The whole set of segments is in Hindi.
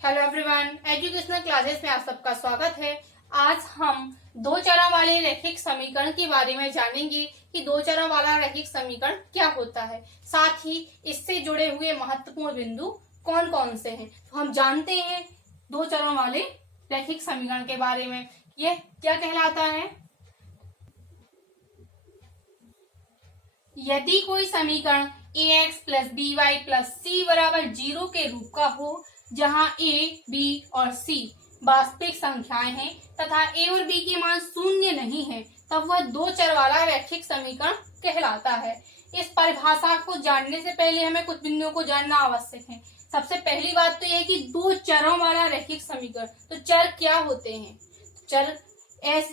हेलो एवरीवन, एजुकेशनल क्लासेस में आप सबका स्वागत है। आज हम दो चरों वाले रैखिक समीकरण के बारे में जानेंगे कि दो चरों वाला रैखिक समीकरण क्या होता है, साथ ही इससे जुड़े हुए महत्वपूर्ण बिंदु कौन कौन से हैं। तो हम जानते हैं दो चरों वाले रैखिक समीकरण के बारे में। यह क्या कहलाता है? यदि कोई समीकरण ax plus B Y plus C बराबर 0 के रूप का हो, जहां a, b और c वास्तविक संख्याएं हैं तथा a और b के मान शून्य नहीं है, तब वह दो चर वाला रैखिक समीकरण कहलाता है। इस परिभाषा को जानने से पहले हमें कुछ बिंदुओं को जानना आवश्यक है। सबसे पहली बात तो यह कि दो चरों वाला रैखिक समीकरण, तो चर क्या होते हैं? चर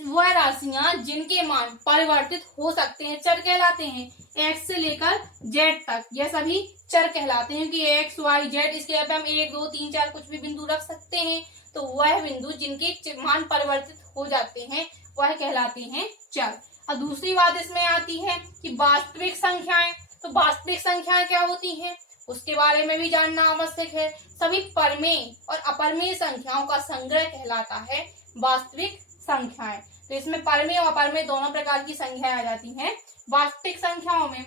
वह राशियां जिनके मान परिवर्तित हो सकते हैं चर कहलाते हैं। x से लेकर z तक यह सभी चर कहलाते हैं कि x, y, z, इसके यहाँ पे हम 1, 2, 3, 4 कुछ भी बिंदु रख सकते हैं। तो वह बिंदु जिनके मान परिवर्तित हो जाते हैं वह कहलाते हैं चर। और दूसरी बात इसमें आती है कि वास्तविक संख्याएं। तो वास्तविक संख्याएं क्या होती हैं उसके बारे में भी जानना आवश्यक है। सभी परमेय और अपरमेय संख्याओं का संग्रह कहलाता है वास्तविक संख्याएं। तो इसमें परमेय और अपरमेय दोनों प्रकार की संख्याएं आ जाती हैं वास्तविक संख्याओं में।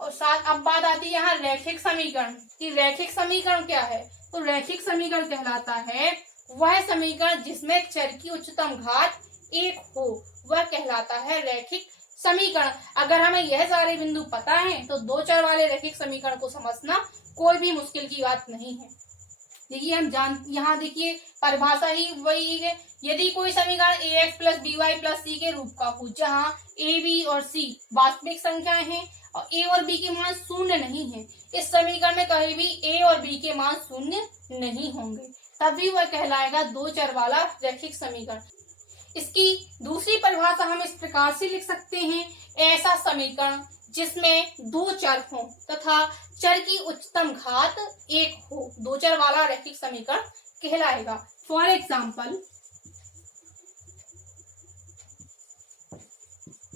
और साथ अब बात आती है यहाँ रैखिक समीकरण कि रैखिक समीकरण क्या है। तो रैखिक समीकरण कहलाता है वह समीकरण जिसमें चर की उच्चतम घात 1 हो, वह कहलाता है रैखिक समीकरण। अगर हमें यह सारे बिंदु पता है तो दो चर वाले रैखिक समीकरण को समझना कोई भी मुश्किल की बात नहीं है। देखिए यहाँ देखिए परिभाषा ही वही है। यदि कोई समीकरण ax plus B Y plus C के रूप का हो, जहाँ a, b और c वास्तविक संख्याएं हैं और a और b के मान शून्य नहीं है, इस समीकरण में कहीं भी a और b के मान शून्य नहीं होंगे, तभी वह कहलाएगा दो चर वाला रैखिक समीकरण। इसकी दूसरी परिभाषा हम इस प्रकार से लिख सकते हैं, ऐसा समीकरण जिसमें दो चर हों तथा चर की उच्चतम घात 1 हो, दो चर वाला रैखिक समीकरण कहलाएगा। For example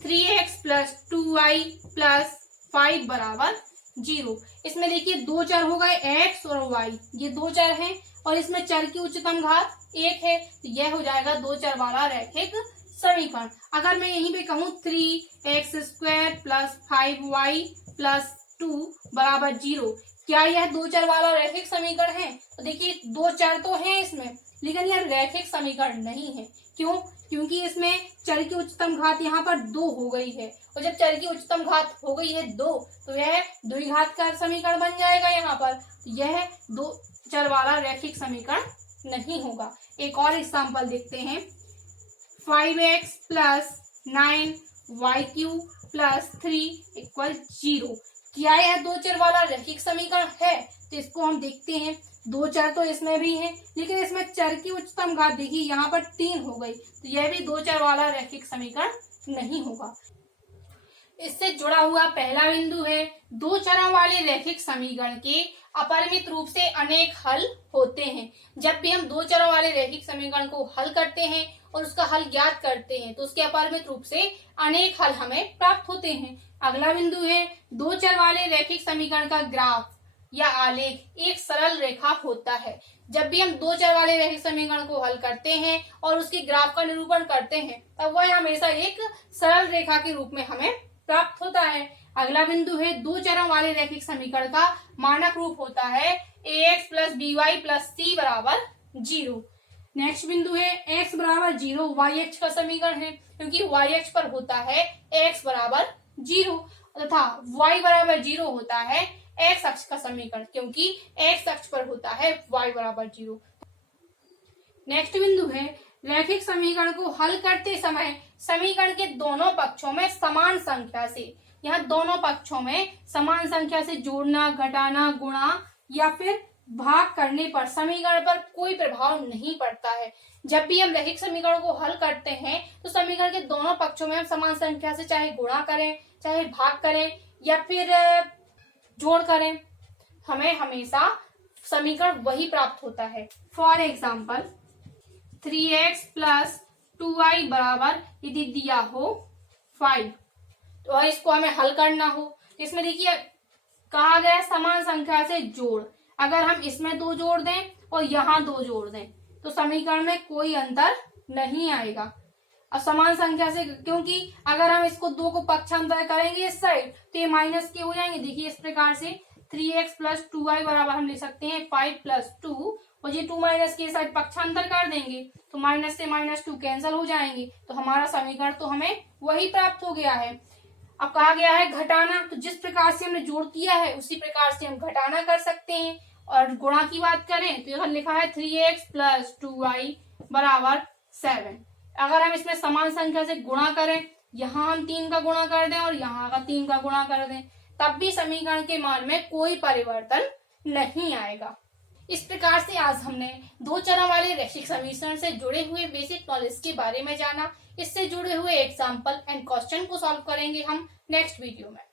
3x plus 2y plus 5 बराबर 0। इसमें देखिए दो चर हो गए x और y, ये दो चर हैं और इसमें चर की उच्चतम घात 1 है, तो यह हो जाएगा दो चर वाला रैखिक समीकरण। अगर मैं यहीं पे कहूँ 3x square plus 5y plus 2 बराबर 0, क्या यह दो चर वाला रैखिक समीकरण है? तो देखिए दो चर तो हैं इसमें, लेकिन यह रैखिक समीकरण नहीं है। क्यों? क्योंकि इसमें चर की उच्चतम घात यहाँ पर 2 हो गई है, और जब चर की उच्चतम घात हो गई है 2, तो यह द्विघात का समीकरण बन जाएगा यहाँ पर। यह दो चर वाला रैखिक समीकरण नहीं होगा। एक और एग्जाम्पल देखते हैं, 5x plus 9y cube plus 3 equal 0। क्या यह दो चर वाला रैखिक समीकरण है? तो इसको हम देखते हैं। दो चर तो इसमें भी है, लेकिन इसमें चर की उच्चतम घात देखिए यहाँ पर 3 हो गई, तो यह भी दो चर वाला रैखिक समीकरण नहीं होगा। इससे जुड़ा हुआ पहला बिंदु है, दो चरों वाले रैखिक समीकरण के अपरिमित रूप से अनेक हल होते हैं। जब भी हम दो चरों वाले रैखिक समीकरण को हल करते हैं और उसका हल ज्ञात करते हैं तो उसके अपरिमित रूप से अनेक हल हमें प्राप्त होते हैं। अगला बिंदु है, दो चर वाले रैखिक समीकरण का ग्राफ या आलेख एक सरल रेखा होता है। जब भी हम दो चर वाले रैखिक समीकरण को हल करते हैं और उसके ग्राफ का निरूपण करते हैं, तब वह हमेशा एक सरल रेखा के रूप में हमें प्राप्त होता है। अगला बिंदु है, दो चरों वाले रैखिक समीकरण का मानक रूप होता है ax plus B Y plus C बराबर 0। नेक्स्ट बिंदु है, x बराबर 0 y अक्ष का समीकरण है, क्योंकि y अक्ष पर होता है x बराबर 0 तथा y बराबर 0 होता है x अक्ष का समीकरण, क्योंकि x अक्ष पर होता है y बराबर 0। नेक्स्ट बिंदु है, रैखिक समीकरण को हल करते समय समीकरण के दोनों पक्षों में समान संख्या से, यहाँ दोनों पक्षों में समान संख्या से जोड़ना, घटाना, गुणा या फिर भाग करने पर समीकरण पर कोई प्रभाव नहीं पड़ता है। जब भी हम रैखिक समीकरण को हल करते हैं तो समीकरण के दोनों पक्षों में हम समान संख्या से चाहे गुणा करें, चाहे भाग करें या फिर जोड़ करें, हमें हमेशा समीकरण वही प्राप्त होता है। For example 3x plus 2y बराबर यदि दिया हो 5, तो इसको हमें हल करना हो, इसमें देखिए कहा गया समान संख्या से जोड़। अगर हम इसमें 2 जोड़ दें और यहाँ 2 जोड़ दें तो समीकरण में कोई अंतर नहीं आएगा। अब समान संख्या से, क्योंकि अगर हम इसको 2 को पक्षांतर करेंगे इस साइड तो ये माइनस के हो जाएंगे। देखिए इस प्रकार से 3x प्लस 2y बराबर हम लिख सकते हैं 5 प्लस 2, और ये 2 माइनस के साइड पक्षांतर कर देंगे तो माइनस से -2 कैंसिल हो जाएंगे, तो हमारा समीकरण तो हमें वही प्राप्त हो गया है। अब कहा गया है घटाना, तो जिस प्रकार से हमने जोड़ किया है उसी प्रकार से हम घटाना कर सकते हैं। और गुणा की बात करें तो यहाँ लिखा है 3x प्लस 2y बराबर 7। अगर हम इसमें समान संख्या से गुणा करें, यहाँ हम 3 का गुणा कर दें और यहाँ का 3 का गुणा कर दें, तब भी समीकरण के मान में कोई परिवर्तन नहीं आएगा। इस प्रकार से आज हमने 2 चरों वाले रैखिक समीकरण से जुड़े हुए बेसिक नॉलेज के बारे में जाना। इससे जुड़े हुए एग्जाम्पल एंड क्वेश्चन को सॉल्व करेंगे हम नेक्स्ट वीडियो में।